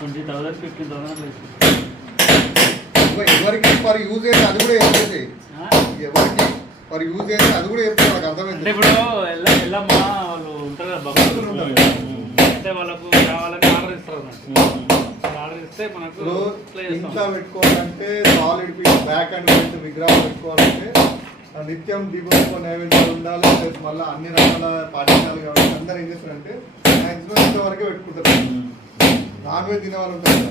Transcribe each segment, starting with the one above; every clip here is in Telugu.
20,000 15,000 ఎవరికి ఫర్ యూజ్ అయితే అది కూడా ఏర్పడుతుంది. ఎవరికి ఫర్ యూజ్ అయితే అది కూడా ఏర్పడుతుంది. నాకు అర్థమైంది. ఇప్పుడు ఎల్లమ్మ వాళ్ళు ఉంటారు కదా భక్తులు ఉంటారు, అంటే వాళ్ళకు కావాలని ఆర్డర్ ఇస్తారు అన్నట్టు. ఆర్డర్ ఇస్తే మనకు ఇంట్లో పెట్టుకోవాలంటే solid piece back and front విగ్రహాలు పెట్టుకోవాలంటే నిత్యం దీపం నైవేద్యాలు ఉండాలి. ప్లస్ మళ్ళీ అన్ని రకాల పాఠశాలలు కాబట్టి అందరూ ఏం చేస్తారంటే మ్యాక్సిమం ఇంతవరకే పెట్టుకుంటారు. నాన్ వెజ్ తినే వాళ్ళు ఉంటారు కదా,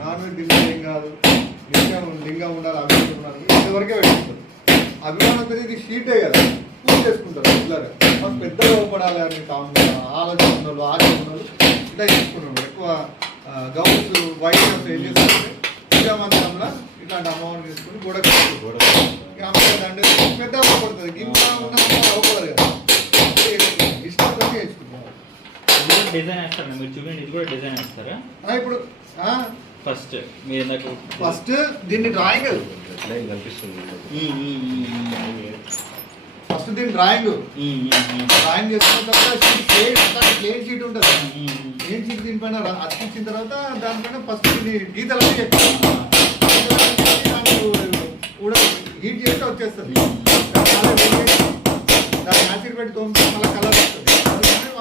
నాన్ వెజ్ తినే ఏం కాదు, లింగం ఉండాలి, అభిమానం ఉండాలి, ఇంతవరకే పెట్టుకుంటారు. అభిమానంతో ఇది షీటే కదా, పూజ చేసుకుంటారు రెగ్యులర్గా. మాకు పెద్దగా ఇవ్వబడాలి అని ఆలోచన ఉన్నోళ్ళు, ఆలోచన ఉన్నోళ్ళు ఇట్లా చేసుకున్నాడు. ఎక్కువ గౌన్స్ వైట్ హౌస్ ఏం చేస్తారంటే పూజా మందిరంలో ఇట్లాంటి అమ్మవారిని తీసుకుని గోడ అంటే పెద్ద అవ్వకూడదు, గింత ఉన్న అవ్వకూడదు కదా, ఇష్టంతో చేసుకుంటారు. డిజైన్ వేస్తారా మీరు? చూడండి, ఇది కూడా డిజైన్ వేస్తారా? ఇప్పుడు ఫస్ట్ మీరు నాకు ఫస్ట్ దీన్ని డ్రాయింగ్ కనిపిస్తుంది. ఫస్ట్ దీన్ని డ్రాయింగ్ చేసుకున్న తర్వాత ప్లేన్ షీట్ ఉంటుంది. ప్లేన్ షీట్ దీనిపైన అతికించిన తర్వాత దానిపైన ఫస్ట్ దీన్ని గీతలు కూడా హీట్ చేస్తే వచ్చేస్తుంది. దాన్ని యాసిడ్ పెట్టి తోమితే మళ్ళీ కలర్ వస్తుంది.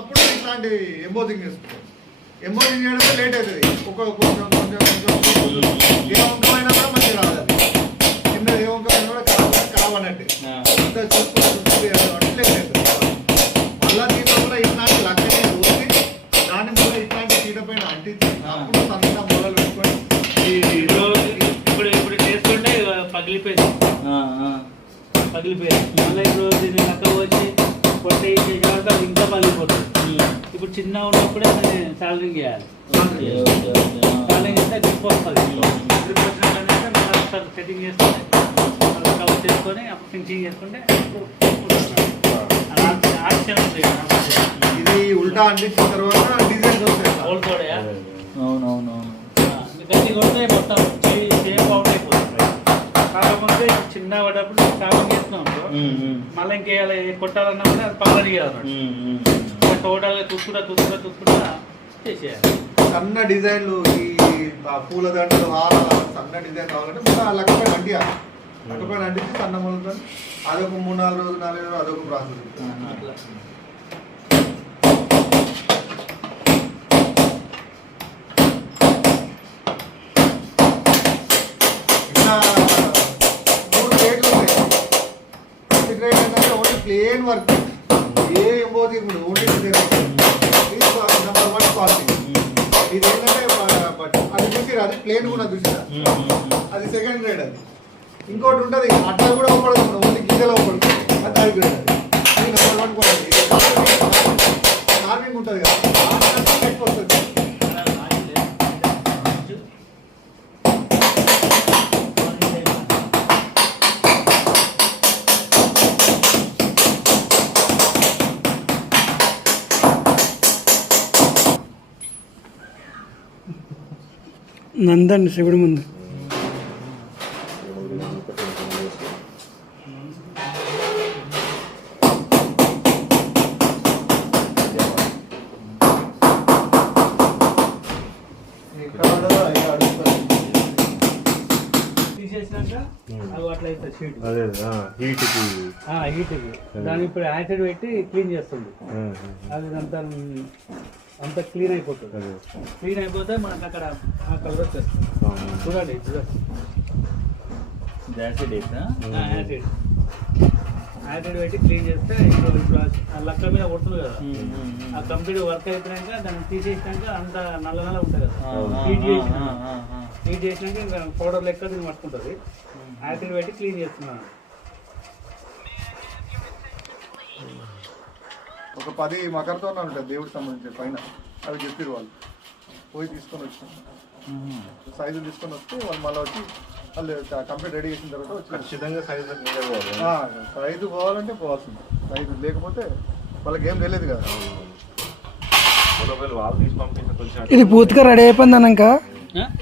అప్పుడు ఇట్లాంటి ఎంబోజింగ్ చేసుకుంటాం. ఎంబోజింగ్ చేయడం లేట్ అవుతుంది. కొంచెం ఏ వంకమైనా కూడా మంచిగా రాదు. అది చిన్న ఏ వంకమైనా కూడా కావన్నట్టు చూసుకుంటే అట్లే అవుతుంది. మళ్ళా దీంట్లో కూడా ఇట్లాంటి లక్కనే దోసి దాన్ని మళ్ళీ ఇట్లాంటి చీట పైన అంటించి అప్పుడు సన్న మొదలు పెట్టుకొని ఇప్పుడు చేసుకుంటే పగిలిపోయింది. మళ్ళీ ఇప్పుడు దీన్ని లక్క వచ్చి కొట్టి చేయాలంటే ఇంకా పగిలిపోతుంది. ఇప్పుడు చిన్న ఉన్నప్పుడే సాలరింగ్ చేయాలి. సాలరింగ్ చేస్తే గ్రిప్ వస్తుంది. గ్రిప్ వచ్చినట్లయితే మళ్ళీ సెట్టింగ్ చేసుకొని మళ్ళీ కవర్ చేసుకొని అప్పుడు ఫినిషింగ్ చేసుకుంటే ఆప్షన్ ఉంది. ఇది ఉల్టా అందించిన తర్వాత డిజైన్ వస్తాయి. ఓల్కోడయా? అవునవునవును. గట్టి కొడితే మొత్తం సేమ్ అవుట్ అయిపోతుంది. కాకపోతే చిన్న పడ్డప్పుడు సాలరింగ్ చేస్తున్నాం మళ్ళీ ఇంకేయాలి కొట్టాలన్నా కూడా అది పవర్ చేయాలన్నమాట. టోటల్గా చూసుకుంటా చేసేయాలి. సన్న డిజైన్లు ఈ పూల దండలు సన్న డిజైన్ కావాలంటే మళ్ళీ ఆ లక్క పైన అంటియాలి. లక్క పైన అంటించి సన్న మొదలు అదొక 3-4 రోజులు 4 రోజులు అదొక ప్రాసెస్. ఇంకా 3 గ్రేడ్లు ఉన్నాయి. ఫస్ట్ గ్రేడ్ ఏంటంటే ఓన్లీ ప్లేన్ వర్క్, ఏ ఎంబోజింగ్ కూడా ఓన్లీ నెంబర్ 1 క్వాలిటీ. ఇది ఏంటంటే అది చూసి అది ప్లేన్ కూడా చూసిరా, అది సెకండ్ గ్రేడ్. అది ఇంకోటి ఉంటుంది అట్లా కూడా ఒకటి ఓన్లీ గీజలో ఒకటి, అది థర్డ్ గ్రేడ్. అది నెంబర్ 1 క్వాలిటీ. కార్వింగ్ ఉంటుంది కదా, ఎక్కువ వస్తుంది. నందండి శివుడి ముందు తీసేసినాక అవి అట్లా అవుతుంది షీట్. హీట్కి దాన్ని ఇప్పుడు యాసిడ్ పెట్టి క్లీన్ చేస్తుంది. అది అంతా క్లీన్ అయిపోతుంది. క్లీన్ అయిపోతే మనకు అక్కడ ఆ కలర్ వచ్చేస్తుంది. చూడండి యాసిడ్ పెట్టి క్లీన్ చేస్తే ఇప్పుడు ఆ లక్క మీద కొడుతుంది కదా, ఆ కంప్లీట్ వర్క్ అయిపోయాక దాన్ని తీసేసినాక అంత నల్ల ఉంటుంది కదా, హీట్ చేసినాక ఇంకా పౌడర్ లెక్క దీన్ని పట్టుకుంటుంది. యాసిడ్ పెట్టి క్లీన్ చేస్తున్నాను. ఒక 10 మకరతో ఉంటుంది దేవుడికి సంబంధించి పైన. అవి చెప్పారు వాళ్ళు, పోయి తీసుకొని వచ్చాం. సైజులు తీసుకొని వస్తే వాళ్ళు మళ్ళీ వచ్చి వాళ్ళు కంప్లీట్ రెడీ చేసిన తర్వాత వచ్చి ఖచ్చితంగా సైజు పోవాలంటే పోవాల్సింది. సైజు లేకపోతే వాళ్ళకి ఏం తెలియదు కదా. ఇది పూర్తిగా రెడీ అయిపోయింది అన్నాక,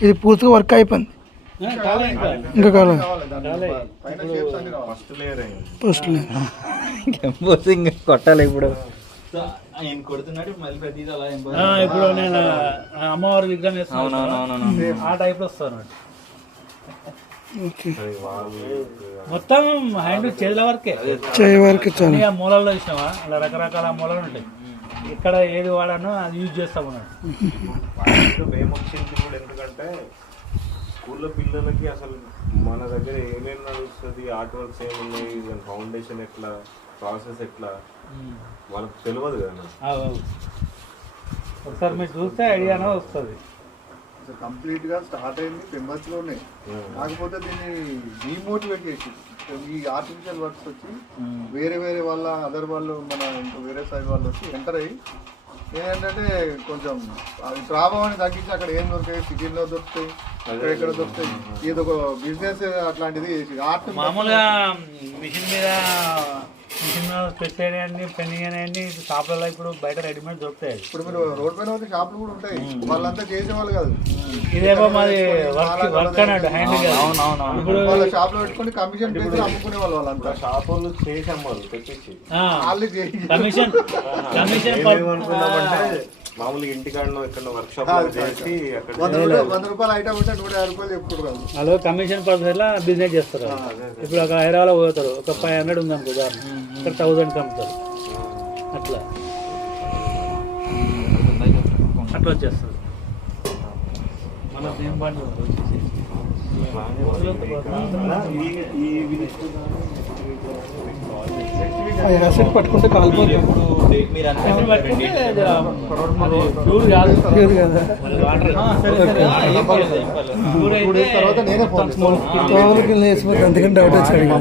ఇది పూర్తిగా వర్క్ అయిపోయింది. ఇంకా కావాలి ఫస్ట్ లేయర్ కొట్టాలి ఇప్పుడు. ఆయన కొడుతున్నాడు మళ్ళీ ప్రతిదీ అలా ఇప్పుడు నేను అమ్మవారి విగ్రహం వేస్తున్నాను అవునవునవును ఆ టైప్లో వస్తాను ఓకే మొత్తం హ్యాండ్ చేతుల వరకే చేయ వరకు చాలు ఇక మూలల్లో ఇచ్చినావా అలా రకరకాల మూలలు ఉంటాయి ఇక్కడ ఏది వాడానో అది యూజ్ చేస్తాం అన్నట్టు ఏమొచ్చింది కూడా ఎందుకంటే స్కూల్లో పిల్లలకి అసలు మన దగ్గర ఏమేమి నడుస్తుంది ఆర్ట్ వర్క్స్ ఏమున్నాయి దాని ఫౌండేషన్ ఎట్లా ప్రాసెస్ ఎట్లా వాళ్ళకి తెలియదు కదా. ఒకసారి మీరు చూస్తే ఐడియానే వస్తుంది. కంప్లీట్ గా స్టార్ట్ అయింది పెంబర్స్ లోనే, కాకపోతే దీన్ని డిమోటివేట్ చేసి ఈ ఆర్టిఫిషియల్ వర్క్స్ వచ్చి వేరే వేరే వాళ్ళ అదర్ వాళ్ళు మన ఇంకా వేరే సైడ్ వాళ్ళు వచ్చి ఎంటర్ అయ్యి ఏంటంటే కొంచెం అది ప్రభావాన్ని తగ్గించి అక్కడ ఏం దొరుకుతాయి, సిటీలో దొరుకుతాయి, ఎక్కడ దొరుకుతాయి, ఏదో ఒక బిజినెస్ అట్లాంటిది ఆర్ట్ మామూలుగా మిషన్ మీద స్పెషల్ అయ్యండి పెండింగ్ అనేవి షాపులలో ఇప్పుడు బయట రెడీమేడ్ దొరుకుతాయి. ఇప్పుడు మీరు రోడ్ పైన వచ్చే షాపులు కూడా ఉంటాయి, వాళ్ళంతా చేసేవాళ్ళు కాదు. ఇదేమో మాది వర్క్ అన్నట్టు హ్యాండ్ ఇప్పుడు వాళ్ళ షాప్ లో పెట్టుకుని కమిషన్ పెట్టి అమ్ముకునే వాళ్ళు వాళ్ళంతా. షాప్ వాళ్ళు చేసి అమ్మారు తెప్పించి వాళ్ళు చేసి కమిషన్ ఏమనుకున్నామంటే మామూలుగా ఇంటికాడనో ఇక్కడ వర్క్ షాప్ చేసి అక్కడ 100 రూపాయలు ఐటమ్ ఉంటే 150 రూపాయలు చెప్పుకుంటారు. వాళ్ళు కమిషన్ పర్సెంట్ బిజినెస్ చేస్తారు. ఇప్పుడు ఒక హైదరాబాద్ పోతారు, ఒక 500 ఉంది అనుకో, ఉదాహరణ ఇక్కడ 1000 కమ్ముతారు, అట్లా అట్లా వచ్చేస్తారు. మన ఏం పండు యాసిడ్ పట్టుకుంటే కాలిపోతుంది. మీరు ప్యూర్ కాదు లేదు కదా తర్వాత నేనే ఫోన్ తోలుకి వేసిపోతే అందుకని డౌట్ వచ్చాడు.